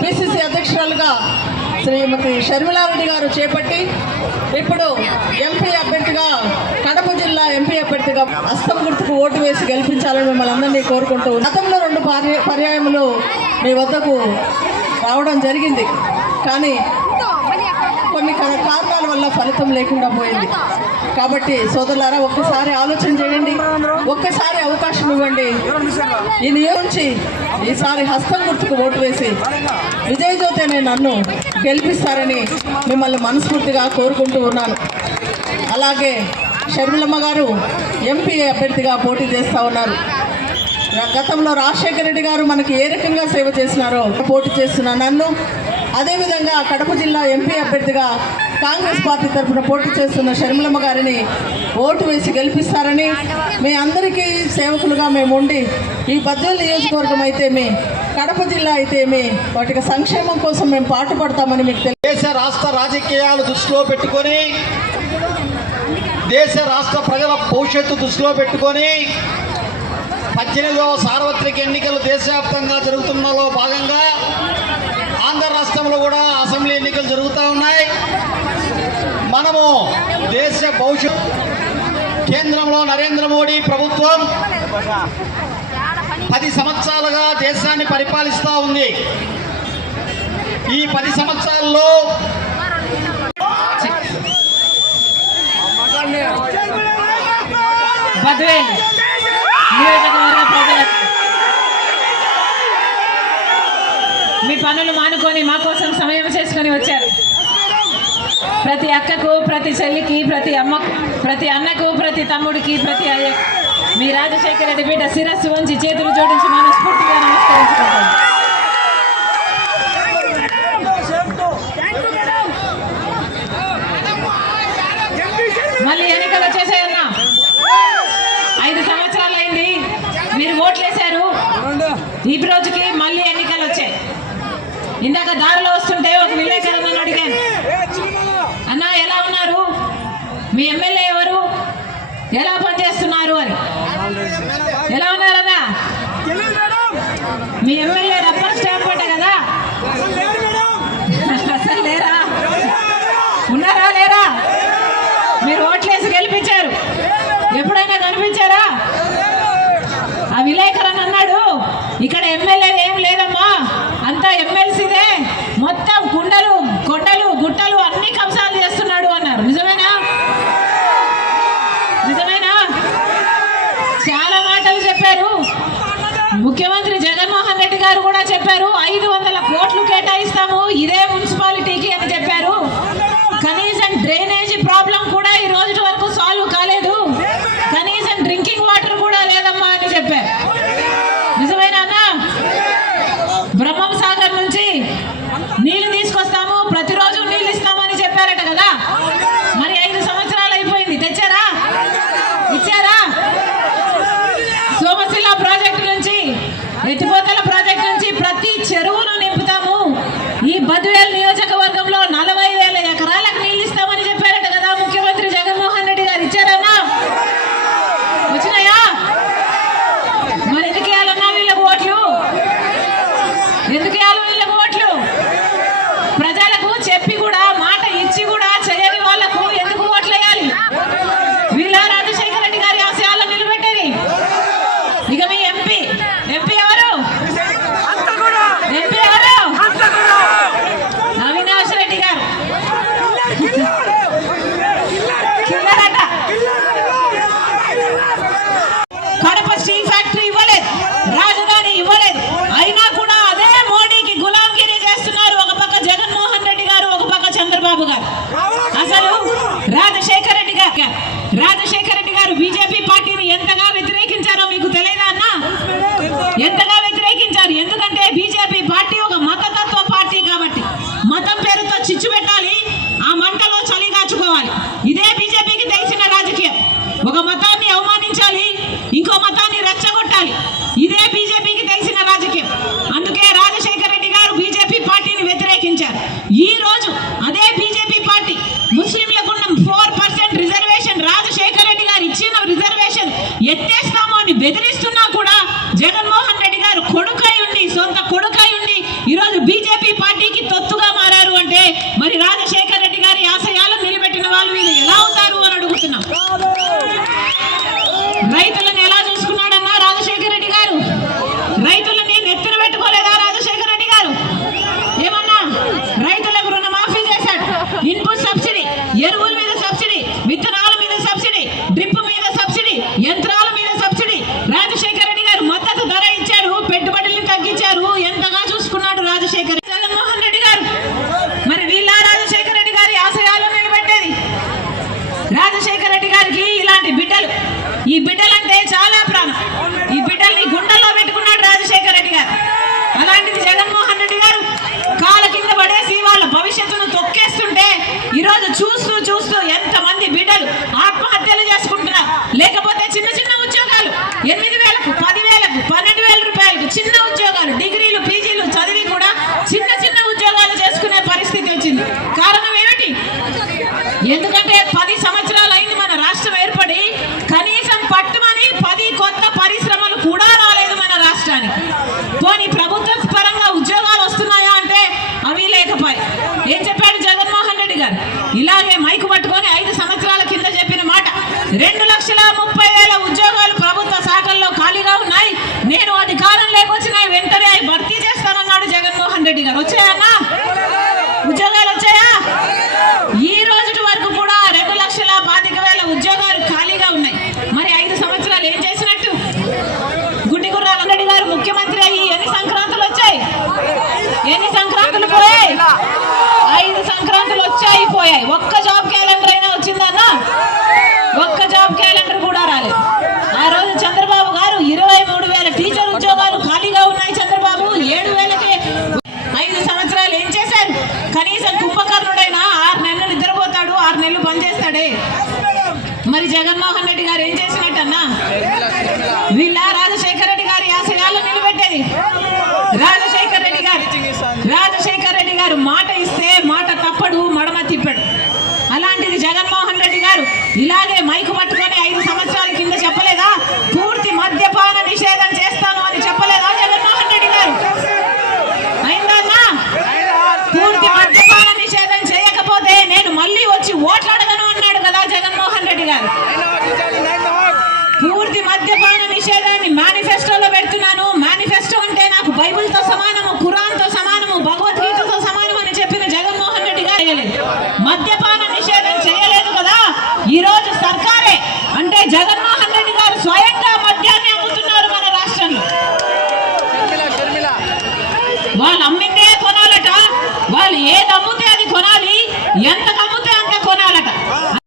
PCC అధ్యక్షురాలుగా శ్రీమతి షర్మిలారెడ్డి గారు చేపట్టి ఇప్పుడు ఎంపీ అభ్యర్థిగా కడప జిల్లా ఎంపీ అభ్యర్థిగా అస్తం గుర్తుకు ఓటు వేసి గెలిపించాలని మిమ్మల్ని అందరినీ కోరుకుంటూ గతంలో రెండు పర్యాయములు మీ వద్దకు రావడం జరిగింది. కానీ కొన్ని కారణాల వల్ల ఫలితం లేకుండా పోయింది. కాబట్టి సోదరులారా ఒక్కసారి ఆలోచన చేయండి. ఒక్కసారి అవకాశం ఇవ్వండి. ఈ నియోగించి ఈసారి హస్తం గుర్తుకు ఓటు వేసి విజయ జ్యోతి అనే నన్ను గెలిపిస్తారని మిమ్మల్ని మనస్ఫూర్తిగా కోరుకుంటూ ఉన్నాను. అలాగే షర్మిలమ్మ గారు ఎంపీ అభ్యర్థిగా పోటీ చేస్తూ ఉన్నారు. గతంలో రాజశేఖర రెడ్డి గారు మనకి ఏ రకంగా సేవ చేసినారో పోటీ చేస్తున్నా నన్ను అదేవిధంగా కడప జిల్లా ఎంపీ అభ్యర్థిగా కాంగ్రెస్ పార్టీ తరఫున పోటీ చేస్తున్న షర్మిలమ్మ గారిని ఓటు వేసి గెలిపిస్తారని మీ అందరికీ సేవకులుగా మేము ఉండి ఈ బద్దెల నియోజకవర్గం అయితేమి కడప జిల్లా అయితేమి వాటికి సంక్షేమం కోసం మేము పాటుపడతామని మీకు తెలియ దేశ రాష్ట్ర రాజకీయాలు దృష్టిలో పెట్టుకొని దేశ రాష్ట్ర ప్రజల భవిష్యత్తు దృష్టిలో పెట్టుకొని పద్దెనిమిదవ సార్వత్రిక ఎన్నికలు దేశవ్యాప్తంగా జరుగుతున్నలో భాగంగా ఆంధ్ర రాష్ట్రంలో కూడా అసెంబ్లీ ఎన్నికలు జరుగుతూ ఉన్నాయి. మనము దేశ భవిష్యత్ కేంద్రంలో నరేంద్ర మోడీ ప్రభుత్వం పది సంవత్సరాలుగా దేశాన్ని పరిపాలిస్తూ ఉంది. ఈ పది సంవత్సరాల్లో మీ పనులు మానుకొని మా కోసం సమయం చేసుకొని వచ్చారు. ప్రతి అక్కకు ప్రతి చెల్లికి ప్రతి అమ్మకు ప్రతి అన్నకు ప్రతి తమ్ముడికి ప్రతి అయ్య మీ రాజశేఖర రెడ్డి బిడ్డ శిరస్సు వంచి చేతులు జోడించి మనస్ఫూర్తిగా నమస్కరించుకుంటాం. మళ్ళీ ఎన్నికలు వచ్చేసాయన్నా. ఐదు సంవత్సరాలు అయింది మీరు ఓట్లేశారు. ఈ రోజుకి మళ్ళీ ఎన్నికలు వచ్చాయి. ఇందాక దారిలో ముఖ్యమంత్రి జగన్మోహన్ రెడ్డి గారు కూడా చెప్పారు ఐదు వందల కోట్లు కేటాయిస్తాము ఇదే ఎందుకు గారు బెదిరిస్తూ రెడ్డి గారికి ఇలాంటి బిడ్డలు. ఈ బిడ్డలు అంటే చాలా ప్రాణం. ఈ బిడ్డల్ని గుండెల్లో పెట్టుకున్నాడు రాజశేఖర రెడ్డి గారు. అలాంటిది జగన్మోహన్ రెడ్డి గారు కాల కింద పడేసి వాళ్ళ భవిష్యత్తును తొక్కేస్తుంటే ఈరోజు చూస్తూ చూస్తూ ఎంతమంది బిడ్డలు ఆత్మహత్యలు చేసుకుంటున్నారు. లేకపోతే చిన్న చిన్న ఉద్యోగాలు. ఎనిమిది లక్షల ముప్పై వేల ఉద్యోగాలు ప్రభుత్వ శాఖల్లో ఖాళీగా ఉన్నాయి. నేను అధికారంలోకి వచ్చిన వెంటనే భర్తీ చేస్తానన్నాడు జగన్మోహన్ రెడ్డి గారు. వచ్చాయన్నా ఉద్యోగాలు వచ్చాయా? ఈ రోజు వరకు కూడా రెండు లక్షల పాతిక వేల ఉద్యోగాలు ఖాళీగా ఉన్నాయి. మరి ఐదు సంవత్సరాలు ఏం చేసినట్టు? గుడ్డి గుర్రాలంగడి గారు ముఖ్యమంత్రి అయ్యి ఎన్ని సంక్రాంతులు వచ్చాయి? ఎన్ని సంక్రాంతులు పోయాయి? ఐదు సంక్రాంతులు వచ్చాయి పోయాయి. ఒక్క జాబ్ క్యాలెండర్ అయినా వచ్చిందన్నా ఒక్క జాబ్ క్యాలెండర్ no,